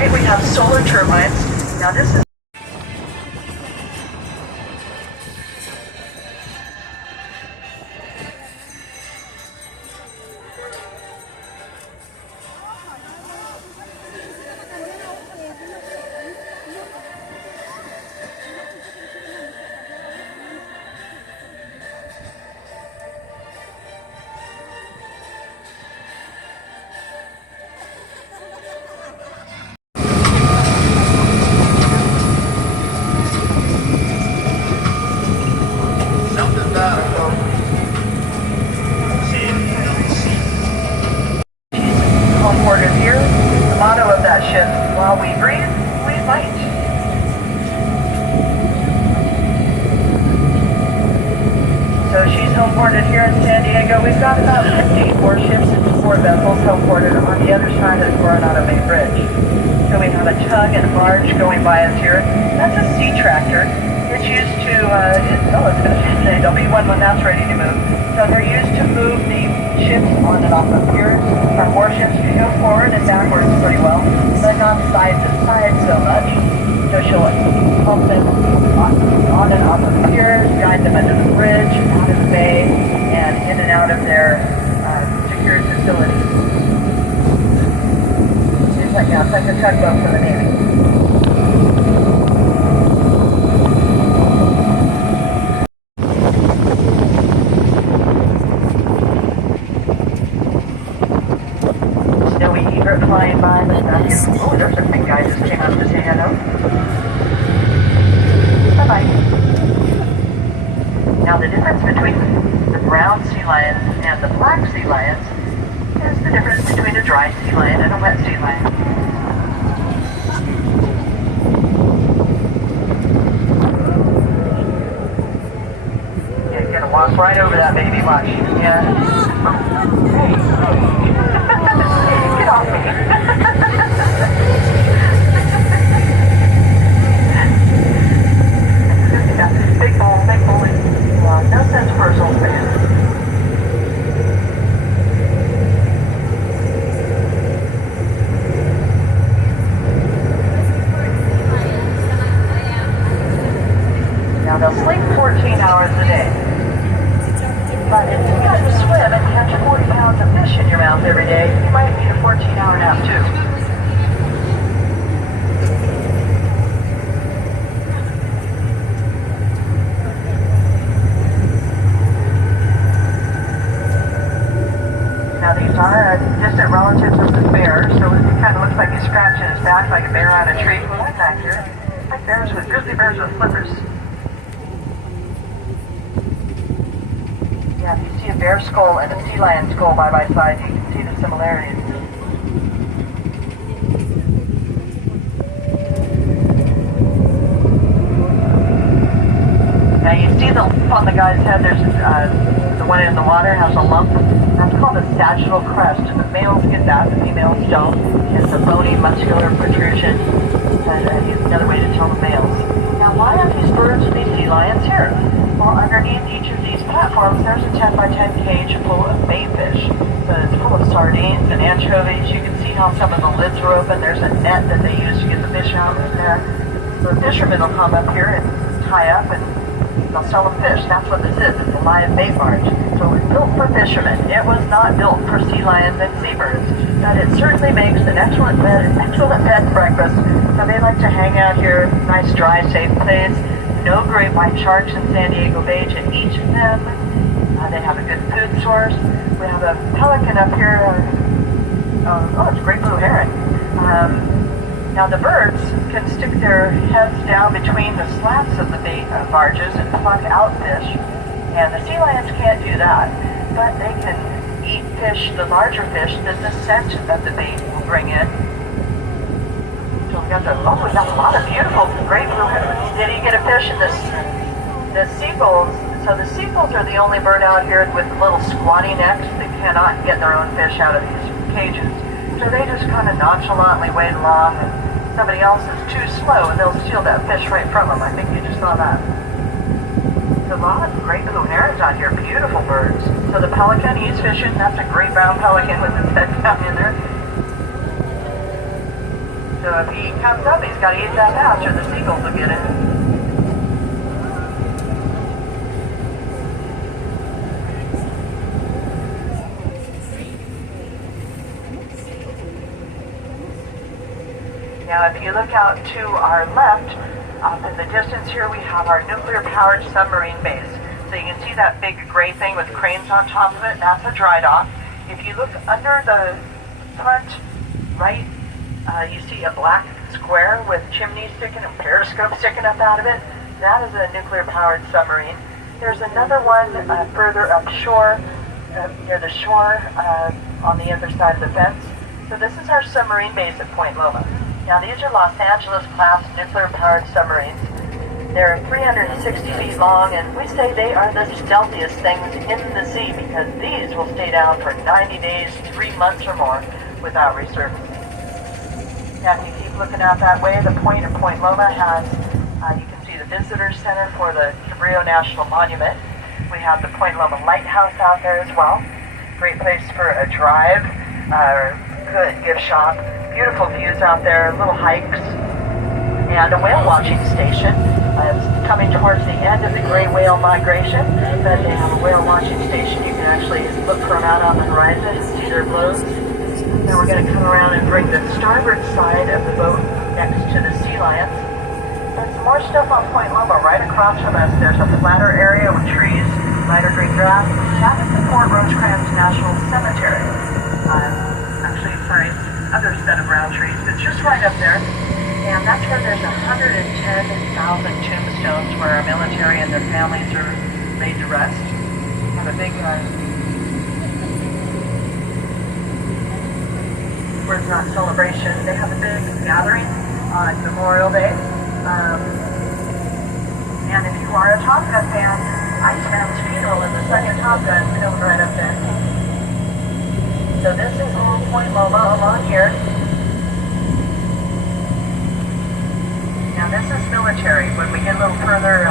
right, we have solar turbines. Now this is homeported here. The motto of that ship, while we breathe, we fight. So she's homeported here in San Diego. We've got about 50 warships and 4 vessels homeported on the other side of the Coronado Bay Bridge. So we have a tug and barge going by us here. That's a sea tractor. It's used to, it's going to say there'll be one when that's ready to move. So they're used to move the ships on and off of piers. Our warships can go forward and backwards pretty well, but not side to side so much. So she'll help them on and off of piers, guide them under the bridge, out of the bay, and in and out of their secured facilities. It's like a tugboat for the Navy. Flying by the stuff. Oh, there's a big guy just came up to say hello. Bye-bye. Now the difference between the brown sea lions and the black sea lions is the difference between a dry sea lion and a wet sea lion. Yeah, you're gonna walk right over that baby, watch. Yeah. Get off me. Yeah, big bowl. No sense for a soul fan. Now they'll sleep 14 hours a day. But if you got to swim and catch 40 pounds of fish in your mouth every day, you might need a 14-hour nap too. Now these are distant relatives of the bear, so it kind of looks like he's scratching his back like a bear on a tree. Well, that's accurate. Like grizzly bears with flippers. Yeah, if you see a bear skull and a sea lion skull by side, you can see the similarities. Now you see the lump on the guy's head. There's the one in the water has a lump. That's called a sagittal crest. The males get that, the females don't. It's a bony, muscular protrusion. It's another way to tell the males. Now, why are these birds and these sea lions here? Well, underneath each of these platforms, there's a 10 by 10 cage full of bait fish. So it's full of sardines and anchovies. You can see how some of the lids are open. There's a net that they use to get the fish out in there. So the fishermen will come up here and tie up and they'll sell them fish. That's what this is. It's a live bait barge. So it was built for fishermen. It was not built for sea lions and seabirds. But it certainly makes an excellent bed and breakfast. So they like to hang out here. Nice, dry, safe place. No great white sharks in San Diego Bay to eat them. They have a good food source. We have a pelican up here. It's a great blue heron. Now the birds can stick their heads down between the slats of the bait barges and pluck out fish. And the sea lions can't do that. But they can eat fish, the larger fish, that the scent of the bait will bring in. So we got a lot of beautiful, great blue herons. Did he get a fish in this? The seagulls, so the seagulls are the only bird out here with little squatty necks that cannot get their own fish out of these cages. So they just kind of nonchalantly wade along, and somebody else is too slow and they'll steal that fish right from them. I think you just saw that. There's a lot of great blue herons out here, beautiful birds. So the pelican, he's fishing. That's a great brown pelican with his head down in there. So if he comes up, he's got to eat that batch or the seagulls will get it. Now, if you look out to our left, off in the distance here, we have our nuclear-powered submarine base. So you can see that big gray thing with cranes on top of it. That's a dry dock. If you look under the front right, you see a black square with chimneys sticking and periscope sticking up out of it. That is a nuclear-powered submarine. There's another one further upshore, near the shore, on the other side of the fence. So this is our submarine base at Point Loma. Now these are Los Angeles-class nuclear-powered submarines. They're 360 feet long, and we say they are the stealthiest things in the sea because these will stay down for 90 days, 3 months or more without resurfacing. Now if you keep looking out that way, the point of Point Loma has, you can see the Visitor Center for the Cabrillo National Monument. We have the Point Loma Lighthouse out there as well. Great place for a drive, good gift shop. Beautiful views out there, little hikes, and a whale watching station. It's coming towards the end of the gray whale migration, but they have a whale watching station. You can actually look for them out on the horizon and see their blows. Then we're going to come around and bring the starboard side of the boat next to the sea lions. There's some more stuff on Point Loma right across from us. There's a flatter area with trees, lighter green grass. That is the Fort Rosecrans National Cemetery. Other set of round trees, but just right up there. And that's where there's 110,000 tombstones where our military and their families are laid to rest. We have a big Words Not celebration. They have a big gathering on Memorial Day. And if you are a Top Gun fan, Iceman's funeral in the second Top Gun filmed right up there. So this is all Point Loma along here. Now this is military. When we get a little further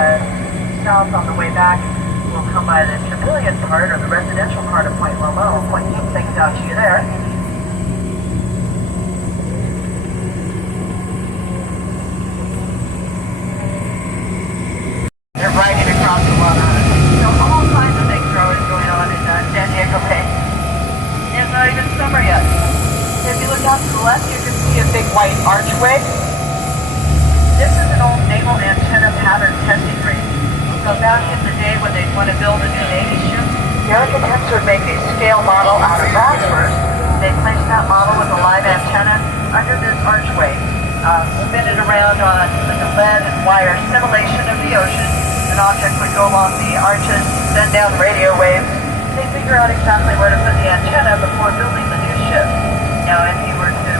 south on the way back, we'll come by the civilian part or the residential part of Point Loma. I'll point some things out to you there. They're riding across the water. So all kinds of things are always going on in San Diego Bay. It's not even summer yet. If you look out to the left, you can see a big white archway. This is an old naval antenna pattern testing range. So back in the day when they'd want to build a new Navy ship, the architects would make a scale model out of that first. They place that model with a live antenna under this archway, spin it around on like a lead and wire simulation of the ocean. An object would go along the arches, send down radio waves. They figure out exactly where to put the antenna before building the new ship. Now, if you were to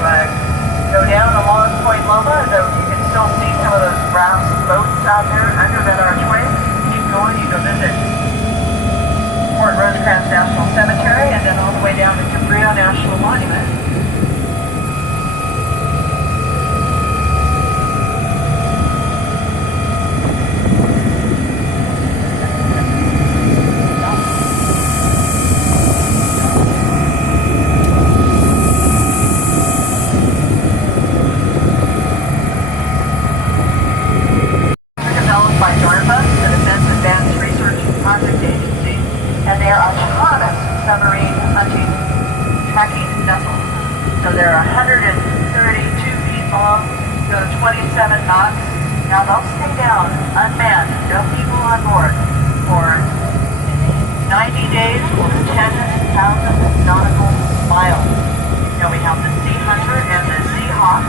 go down along Point Loma, though you can still see some of those brass boats out there under that archway. Keep going, you go visit Fort Rosecrans National Cemetery, and then all the way down to Cabrillo National Monument. So they're 132 feet long, go 27 knots. Now they'll stay down, unmanned, no people on board, for 90 days or 10,000 nautical miles. Now we have the Sea Hunter and the Sea Hawk.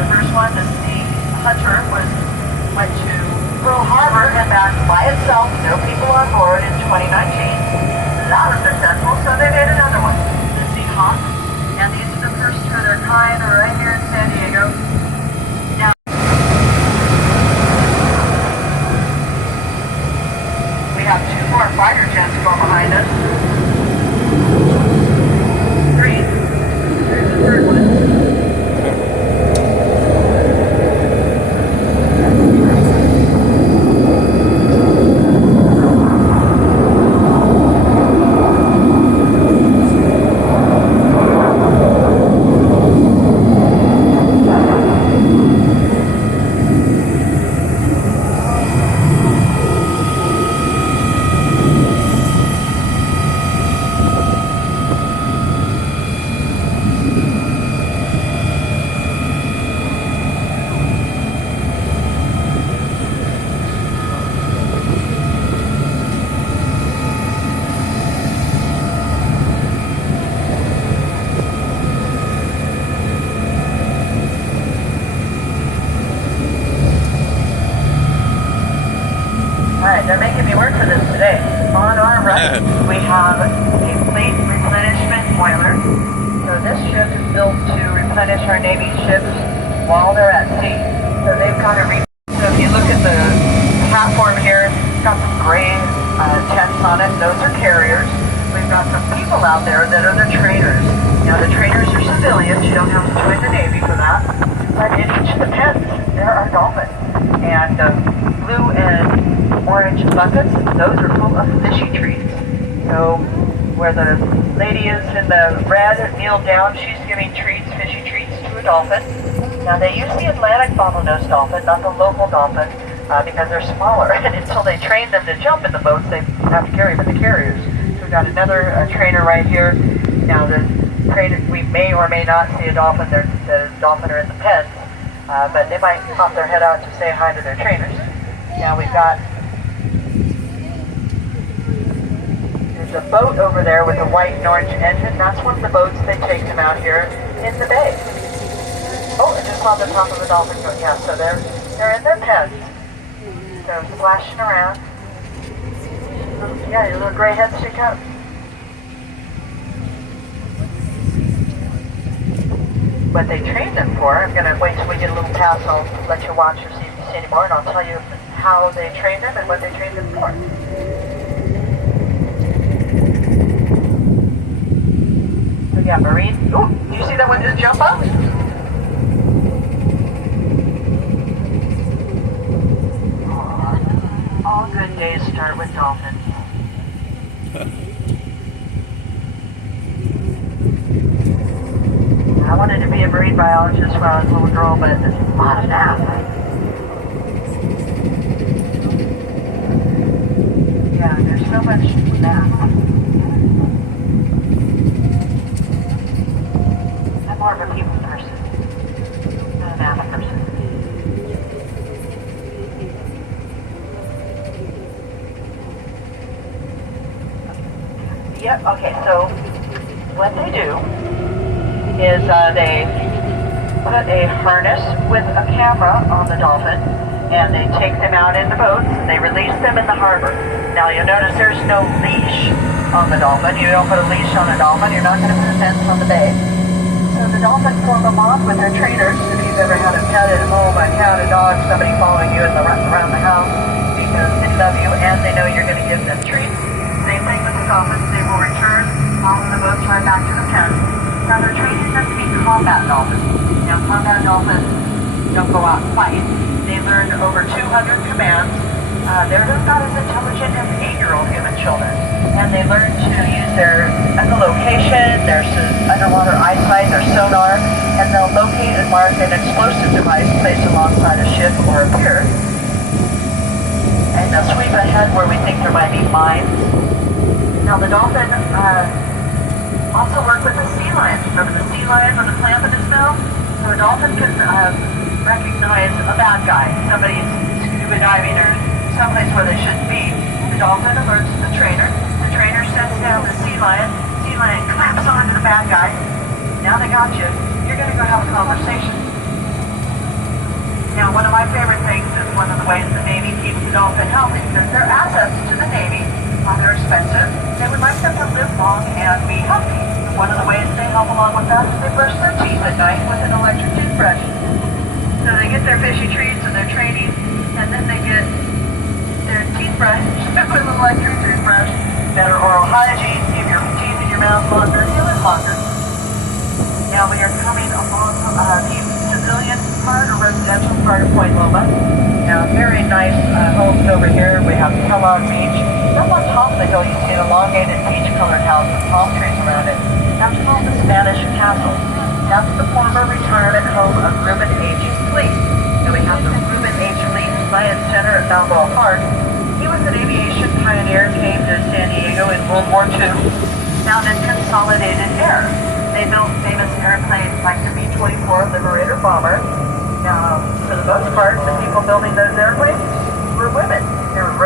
The first one, the Sea Hunter, went to Pearl Harbor and back by itself, no people on board in 2019. That was successful, so they made another one, the Sea Hawk. And these are the first for their kind right here in San Diego. Now, we have 2 more fighter jets going behind us. 3. There's the third one. They're making me work for this today. On our right, we have a fleet replenishment boiler. So this ship is built to replenish our Navy ships while they're at sea. So they've got to so if you look at the platform here, it's got some gray tents on it. Those are carriers. We've got some people out there that are the trainers. Now the trainers are civilians. You don't have to join the Navy for that. But in each of the tents, there are dolphins. And blue and orange buckets, those are full of fishy treats. So where the lady is in the red, kneeled down, she's giving treats, fishy treats to a dolphin. Now they use the Atlantic bottlenose dolphin, not the local dolphin, because they're smaller. And until they train them to jump in the boats, they have to carry them in the carriers. So we've got another trainer right here. Now the trainer, we may or may not see a dolphin. The dolphin are in the pens, but they might pop their head out to say hi to their trainers. Now we've got there's a boat over there with a white and orange engine. That's one of the boats they take them out here in the bay. Oh, I just saw the top of the dolphin boat. Yeah, so they're in their pens. So splashing around. Yeah, your little gray head stick up. What they trained them for, I'm going to wait till we get a little pass. I'll let you watch or see if you see any more, and I'll tell you how they trained them and what they trained them for. So yeah, Marine. Oh, do you see that one just jump up? All good days start with dolphins. I wanted to be a marine biologist when I was a little girl, but it's a lot of math. Yeah, there's so much math. I'm more of a people person than a math person. Yep, okay, so what they do is they put a harness with a camera on the dolphin, and they take them out in the boats, and they release them in the harbor. Now you'll notice there's no leash on the dolphin. You don't put a leash on a dolphin, you're not going to put a fence on the bay. So the dolphins form a bond with their trainers. If you've ever had a pet at home, a cat, a dog, somebody following you around the house because they love you and they know you're going to give them treats. Same thing with the dolphins. They will return off the boats right back to the pen. Now they're training them to be combat dolphins. Now combat dolphins don't go out and fight. They learn over 200 commands. They're not as intelligent as 8-year-old human children. And they learn to use their echolocation, their underwater eyesight, their sonar, and they'll locate and mark an explosive device placed alongside a ship or a pier. And they'll sweep ahead where we think there might be mines. Now the dolphin also work with the sea lions. Remember the sea lions with the clamp in its mouth? So a dolphin can recognize a bad guy. Somebody's scuba diving or someplace where they shouldn't be. The dolphin alerts the trainer. The trainer sets down the sea lion. Sea lion claps onto the bad guy. Now they got you. You're going to go have a conversation. Now one of my favorite things is one of the ways the Navy keeps the dolphin healthy because they're assets to the Navy. They're expensive. They would like them to live long and be healthy. One of the ways they help along with that is they brush their teeth at night with an electric toothbrush. So they get their fishy treats and their training, and then they get their teeth brushed with an electric toothbrush. Better oral hygiene, keep your teeth in your mouth longer, you live longer. Now we are coming along the civilian part or residential part of Point Loma. Now very nice homes over here. We have Kellogg Beach. Up on top of the hill you see an elongated peach-colored house with palm trees around it. That's called the Spanish Castle. That's the former retirement home of Reuben H. Lee. And we have the Reuben H. Lee Science Center at Balboa Park. He was an aviation pioneer, came to San Diego in World War II, founded Consolidated Air. They built famous airplanes like the B-24 Liberator bomber. Now, for the most part, the people building those airplanes were women. They were